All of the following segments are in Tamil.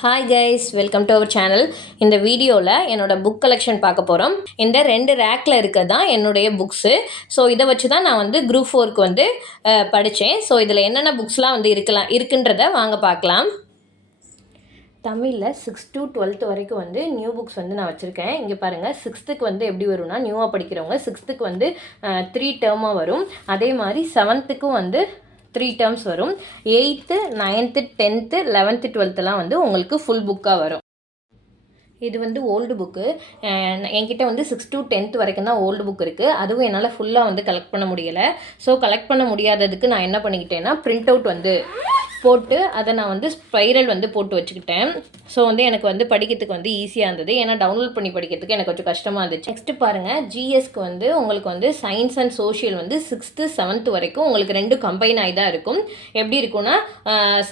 Hi guys, welcome to our channel. இந்த வீடியோவில் என்னோட புக் கலெக்ஷன் பார்க்க போகிறோம். இந்த 2 ரேக்கில் இருக்கிறது தான் என்னுடைய புக்ஸு. ஸோ இதை வச்சு தான் நான் வந்து குரூப் 4க்கு வந்து படித்தேன். ஸோ இதில் என்னென்ன புக்ஸ்லாம் வந்து இருக்குன்றத வாங்க பார்க்கலாம். தமிழில் 6th to 12th வரைக்கும் வந்து நியூ புக்ஸ் வந்து நான் வச்சுருக்கேன். இங்கே பாருங்கள், 6th வந்து எப்படி வரும்னா, நியூவாக படிக்கிறவங்க 6th வந்து 3 டேர்மாக வரும். அதே மாதிரி 7th வந்து 3 டேர்ம்ஸ் வரும். 8th, 9th, 10th, 11th, 12thலாம் வந்து உங்களுக்கு ஃபுல் புக்காக வரும். இது வந்து ஓல்டு புக்கு. என்கிட்ட வந்து 6th to 10th வரைக்கும் தான் ஓல்டு புக் இருக்குது. அதுவும் என்னால் ஃபுல்லாக வந்து கலெக்ட் பண்ண முடியலை. ஸோ கலெக்ட் பண்ண முடியாததுக்கு நான் என்ன பண்ணிக்கிட்டேன்னா, பிரிண்ட் அவுட் வந்து போட்டு அதை நான் வந்து ஸ்பைரல் வந்து போட்டு வச்சுக்கிட்டேன். ஸோ வந்து எனக்கு வந்து படிக்கிறதுக்கு வந்து ஈஸியாக இருந்தது. ஏன்னா டவுன்லோட் பண்ணி படிக்கிறதுக்கு எனக்கு கொஞ்சம் கஷ்டமாக இருந்துச்சு. நெக்ஸ்ட்டு பாருங்கள், ஜிஎஸ்க்கு வந்து உங்களுக்கு வந்து சயின்ஸ் அண்ட் சோஷியல் வந்து 6th, 7th வரைக்கும் உங்களுக்கு 2 கம்பைன் ஆகி தான் இருக்கும். எப்படி இருக்கும்னா,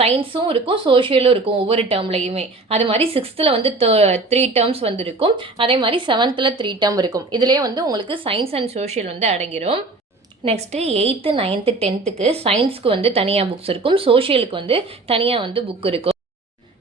சயின்ஸும் இருக்கும், சோஷியலும் இருக்கும் ஒவ்வொரு டேர்ம்லையுமே. அது மாதிரி 6th வந்து 3 டேர்ம்ஸ் வந்து இருக்கும். அதே மாதிரி 7th 3 டேர்ம் இருக்கும். இதுலேயே வந்து உங்களுக்கு சயின்ஸ் அண்ட் சோஷியல் வந்து அடங்கிடும். நெக்ஸ்ட்டு 8th, 9th, 10th சயின்ஸ்க்கு வந்து தனியாக புக்ஸ் இருக்கும், சோஷியலுக்கு வந்து தனியாக வந்து புக் இருக்கும்.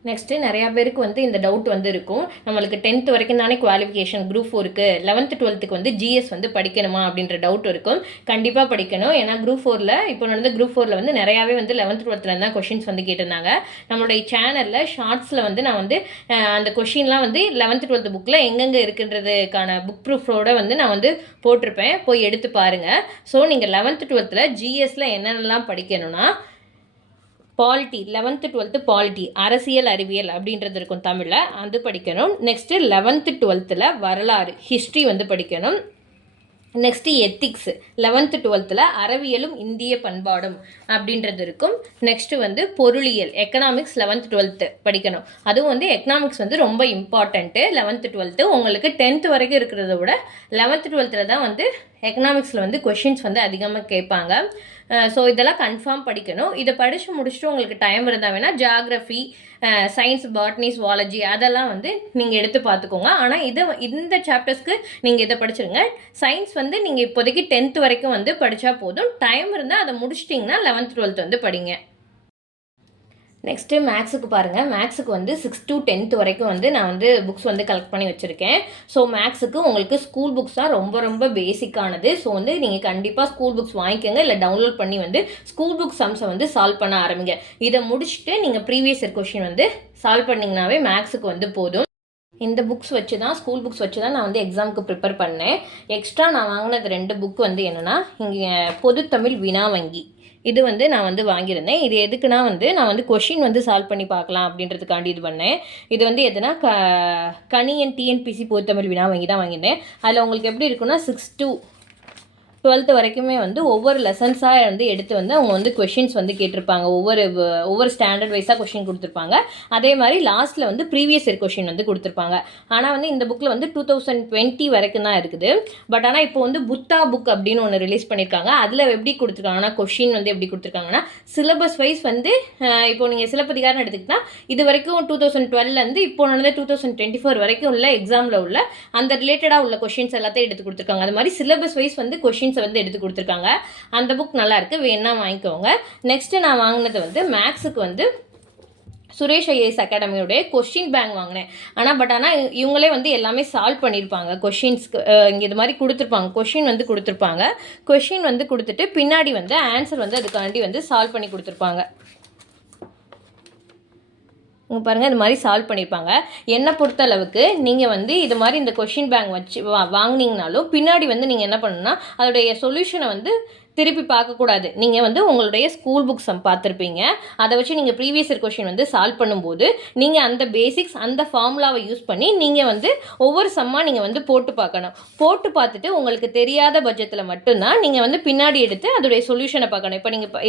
நெக்ஸ்ட்டு நிறையா பேருக்கு வந்து இந்த டவுட் வந்து இருக்கும், நம்மளுக்கு 10th வரைக்கும் தானே குவாலிஃபிகேஷன் குரூப் 4க்கு, 11th, 12th வந்து ஜிஎஸ் வந்து படிக்கணுமா அப்படின்ற டவுட் இருக்கும். கண்டிப்பாக படிக்கணும். ஏன்னா குரூப் 4ல் இப்போ நடந்த குரூப் 4ல் வந்து நிறையாவே வந்து 11th, 12th தான் கொஷின்ஸ் வந்து கேட்டிருந்தாங்க. நம்மளுடைய சேனலில் ஷார்ட்ஸில் வந்து நான் வந்து அந்த கொஷின்லாம் வந்து 11th, 12th புக்கில் எங்கெங்கே இருக்குன்றதுக்கான புக் ப்ரூஃபோட வந்து நான் வந்து போட்டிருப்பேன், போய் எடுத்து பாருங்கள். ஸோ நீங்கள் 11th, 12th ஜிஎஸில் என்னென்னலாம் படிக்கணும்னா, பாலிட்டி 11th, 12th பாலிட்டி, அரசியல் அறிவியல் அப்படின்றது இருக்கும் தமிழில், அது படிக்கணும். நெக்ஸ்ட்டு 11th, 12th வரலாறு, ஹிஸ்ட்ரி வந்து படிக்கணும். நெக்ஸ்ட்டு எத்திக்ஸ் 11th, 12th அறிவியலும் இந்திய பண்பாடும் அப்படின்றது இருக்கும். நெக்ஸ்ட்டு வந்து பொருளியல், எக்கனாமிக்ஸ் 11th, 12th படிக்கணும். அதுவும் வந்து எக்கனாமிக்ஸ் வந்து ரொம்ப இம்பார்ட்டண்ட்டு. 11th, 12th உங்களுக்கு 10th வரைக்கும் இருக்கிறத விட 11th, 12th தான் வந்து எக்கனாமிக்ஸில் வந்து கொஷின்ஸ் வந்து அதிகமாக கேட்பாங்க. ஸோ இதெல்லாம் கன்ஃபார்ம் படிக்கணும். இதை படித்து முடிச்சுட்டு உங்களுக்கு டைம் இருந்தால் வேணால் ஜியாகிரஃபி, சயின்ஸ், பாட்னி, சுவாலஜி அதெல்லாம் வந்து நீங்கள் எடுத்து பார்த்துக்கோங்க. ஆனால் இந்த சாப்டர்ஸ்க்கு நீங்கள் இதை படிச்சிருங்க. சயின்ஸ் வந்து நீங்கள் இப்போதைக்கு 10th வரைக்கும் வந்து படித்தா போதும். டைம் இருந்தால் அதை முடிச்சிட்டிங்கன்னா 11th, 12th வந்து படிங்க. நெக்ஸ்ட்டு மேக்ஸுக்கு பாருங்கள். மேக்ஸுக்கு வந்து 6th to 10th வரைக்கும் வந்து நான் வந்து புக்ஸ் வந்து கலெக்ட் பண்ணி வச்சுருக்கேன். ஸோ மேக்ஸுக்கு உங்களுக்கு ஸ்கூல் புக்ஸ் தான் ரொம்ப ரொம்ப பேசிக்கானது. ஸோ வந்து நீங்கள் கண்டிப்பாக ஸ்கூல் புக்ஸ் வாங்கிக்கோங்க, இல்லை டவுன்லோட் பண்ணி வந்து ஸ்கூல் புக் சம்ஸை வந்து சால்வ் பண்ண ஆரம்பிங்க. இதை முடிச்சுட்டு நீங்கள் ப்ரீவியஸ் இயர் கொஷின் வந்து சால்வ் பண்ணிங்கனாவே மேக்ஸுக்கு வந்து போதும். இந்த புக்ஸ் வச்சு தான், ஸ்கூல் புக்ஸ் வச்சு தான் நான் வந்து எக்ஸாமுக்கு ப்ரிப்பேர் பண்ணேன். எக்ஸ்ட்ரா நான் வாங்கினது 2 புக் வந்து என்னென்னா, இங்கே பொதுத்தமிழ் வினா வங்கி இது வந்து நான் வந்து வாங்கியிருந்தேன். இது எதுக்குன்னா வந்து நான் வந்து கொஷின் வந்து சால்வ் பண்ணி பார்க்கலாம் அப்படின்றதுக்காண்டி இது பண்ணேன். இது வந்து எதுனா கணியன் டிஎன்பிசி பொதுத்தமிழ் வினா வங்கி தான் வாங்கியிருந்தேன். அதில் உங்களுக்கு எப்படி இருக்குன்னா, 6th to 12th வரைக்குமே வந்து ஒவ்வொரு லெசன்ஸாக வந்து எடுத்து வந்து அவங்க வந்து கொஷின்ஸ் வந்து கேட்டிருப்பாங்க. ஒவ்வொரு ஸ்டாண்டர்ட் வைஸாக கொஷின் கொடுத்துருப்பாங்க. அதே மாதிரி லாஸ்ட்டில் வந்து ப்ரீவியஸ் இயர் கொஷின் வந்து கொடுத்துருப்பாங்க. ஆனால் வந்து இந்த புக்கில் வந்து 2020 வரைக்கும் தான் இருக்குது. பட் ஆனால் இப்போ வந்து புத்தா புக் அப்படின்னு ஒன்று ரிலீஸ் பண்ணியிருக்காங்க. அதில் எப்படி கொடுத்துருக்காங்கன்னா, கொஷின் வந்து எப்படி கொடுத்துருக்காங்கன்னா, சிலபஸ் வைஸ் வந்து இப்போ நீங்கள் சிலப்பதிகாரம் எடுத்துக்கிட்டால் இது வரைக்கும் 2012 இப்போ நடந்த 2024 வரைக்கும் உள்ள எக்ஸாமில் உள்ள அந்த ரிலேட்டடாக உள்ள கொஷின்ஸ் எல்லாத்தையும் எடுத்து கொடுத்துருக்காங்க. அது மாதிரி சிலபஸ் வைஸ் வந்து கொஷின்ஸை வந்து எடுத்து கொடுத்துருக்காங்க. அந்த புக் நல்லாயிருக்கு, வேணா வாங்கிக்கோங்க. நெக்ஸ்ட்டு நான் வாங்கினது வந்து மேக்ஸுக்கு வந்து சுரேஷ் ஐஏஎஸ் அகாடமியோடைய கொஷின் பேங்க் வாங்கினேன். ஆனால் இவங்களே வந்து எல்லாமே சால்வ் பண்ணியிருப்பாங்க. கொஷின்ஸ்க்கு இங்கே இது மாதிரி கொடுத்துருப்பாங்க, கொஷின் வந்து கொடுத்துருப்பாங்க. கொஷின் வந்து கொடுத்துட்டு பின்னாடி வந்து ஆன்சர் வந்து அதுக்காண்டி வந்து சால்வ் பண்ணி கொடுத்துருப்பாங்க. இங்கே பாருங்கள், இது மாதிரி சால்வ் பண்ணியிருப்பாங்க. என்னை பொறுத்த அளவுக்கு நீங்கள் வந்து இது மாதிரி இந்த கொஷின் பேங்க் வச்சு வாங்கினீங்கனாலும் பின்னாடி வந்து நீங்கள் என்ன பண்ணணும்னா, அதோடைய சொல்யூஷனை வந்து திருப்பி பார்க்கக்கூடாது. நீங்கள் வந்து உங்களுடைய ஸ்கூல் புக்ஸ் பார்த்துருப்பீங்க, அதை வச்சு நீங்கள் ப்ரீவியஸ் இயர் கொஷின் வந்து சால்வ் பண்ணும்போது நீங்கள் அந்த பேசிக்ஸ், அந்த ஃபார்முலாவை யூஸ் பண்ணி நீங்கள் வந்து ஒவ்வொரு சம்மாக நீங்கள் வந்து போட்டு பார்க்கணும். போட்டு பார்த்துட்டு உங்களுக்கு தெரியாத பட்சத்தில் மட்டும்தான் நீங்கள் வந்து பின்னாடி எடுத்து அதோடைய சொல்யூஷனை பார்க்கணும்.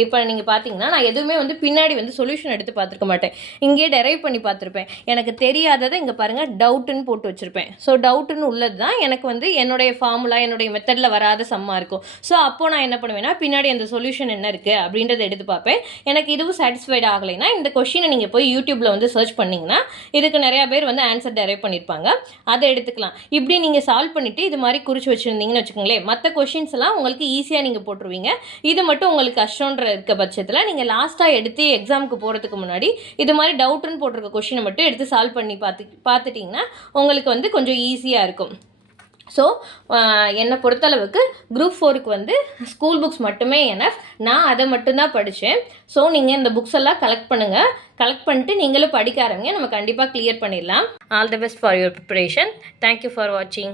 இப்போ நீங்கள் பார்த்தீங்கன்னா, நான் எதுவுமே வந்து பின்னாடி வந்து சொல்யூஷன் எடுத்து பார்த்துருக்க மாட்டேன், இங்கே டெரைவ் பண்ணி பார்த்துருப்பேன். எனக்கு தெரியாததை இங்கே பாருங்கள் டவுட்டுன்னு போட்டு வச்சுருப்பேன். ஸோ டவுட்டுன்னு உள்ளது தான் எனக்கு வந்து என்னுடைய ஃபார்முலா, என்னுடைய மெத்தடில் வராத சம்மாக இருக்கும். ஸோ அப்போது நான் என்ன பண்ணுவேன், பண்ணுவேன்னா பின்னாடி அந்த சொல்யூஷன் என்ன இருக்குது அப்படின்றத எடுத்து பார்ப்பேன். எனக்கு இதுவும் சாட்டிஸ்ஃபைட் ஆகலைன்னா இந்த கொஷினை நீங்கள் போய் யூடியூப்பில் வந்து சர்ச் பண்ணிங்கன்னா இதுக்கு நிறையா பேர் வந்து ஆன்சர் டெரைவ் பண்ணியிருப்பாங்க, அதை எடுத்துக்கலாம். இப்படி நீங்கள் சால்வ் பண்ணிவிட்டு இது மாதிரி குறித்து வச்சுருந்தீங்கன்னு வச்சுக்கோங்களேன், மற்ற கொஷின்ஸ் எல்லாம் உங்களுக்கு ஈஸியாக நீங்கள் போட்டுருவீங்க. இது மட்டும் உங்களுக்கு கஷ்டன்ற இருக்க பட்சத்தில் நீங்கள் லாஸ்ட்டாக எடுத்து எக்ஸாமுக்கு போகிறதுக்கு முன்னாடி இது மாதிரி டவுட்டுன்னு போட்டிருக்க கொஷினை மட்டும் எடுத்து சால்வ் பண்ணி பார்த்துட்டிங்கன்னா உங்களுக்கு வந்து கொஞ்சம் ஈஸியாக இருக்கும். ஸோ என்னை பொறுத்தளவுக்கு குரூப் 4க்கு வந்து ஸ்கூல் புக்ஸ் மட்டுமே எனஃப். நான் அதை மட்டும்தான் படித்தேன். ஸோ நீங்கள் இந்த புக்ஸ் எல்லாம் கலெக்ட் பண்ணுங்கள். கலெக்ட் பண்ணிட்டு நீங்களும் படிக்க ஆரம்பிங்க. நம்ம கண்டிப்பாக கிளியர் பண்ணிடலாம். All the best for your preparation. Thank you for வாட்சிங்.